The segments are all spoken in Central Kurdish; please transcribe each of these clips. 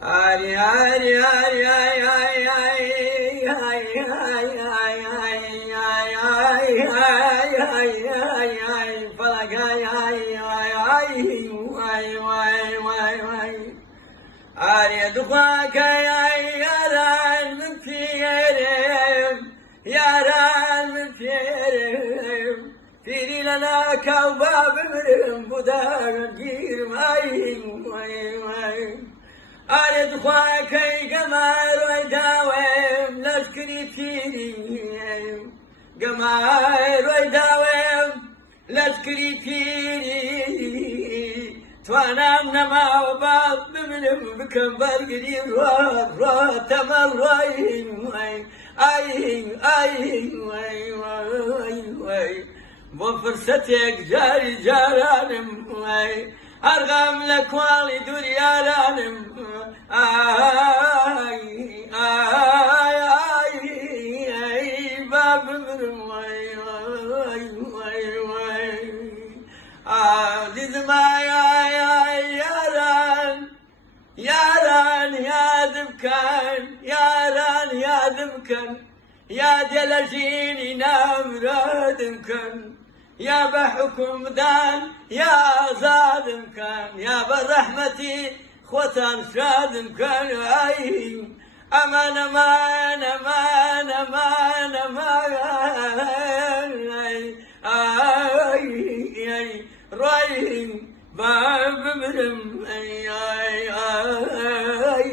Ay ay ay ay ay ay ay ay ay ay ay ay ay ay ay ay falak ay ay ay ay ay ay ay ay Arya dukak ay ay yaran müpyerim yaran müpyerim Firilana kavbabım bu da girmeyin ay ay Arya dukak ay gamar ay davem lashkri firim gamar ay davem lashkri firim توانم نما و بعد ببینم بکن برگریم را تمام رای وای با فرصت یک جاری جارانم وای ارغم لکوالی دور یارانم باب ببینم وای دیدم yaran yadım kan ya delajini namradım kan ya behükümden ya azadım kan ya berrahmeti khotan şadım kan ay aman aman aman aman aman ay Rahim babım ay ay ay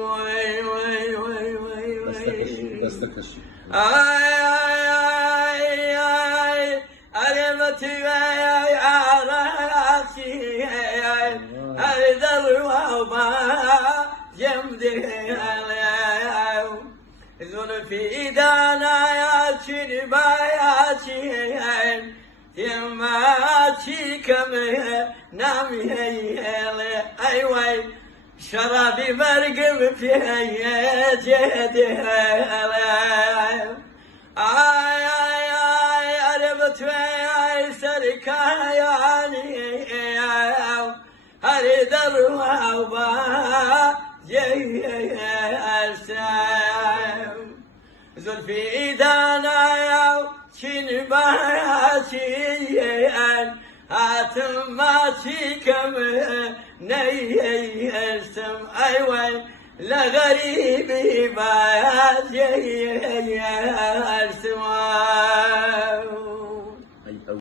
vay vay vay vay Dasta kaşı. ay ay ay ay alemati ay ay arasi ay ay darwa ba jemde ay zulfi idana ya çini bayati ay يماتي كم نامي هيلي أيوي شرابي مرقم في جهدي هيلي آي آي آي أربت وياي سركاياني هري دروا وبا جيسام زلفي إيدانا يا Çin bahçeyen atmaçı kemı neyersem ayvay la garibi bahçeyen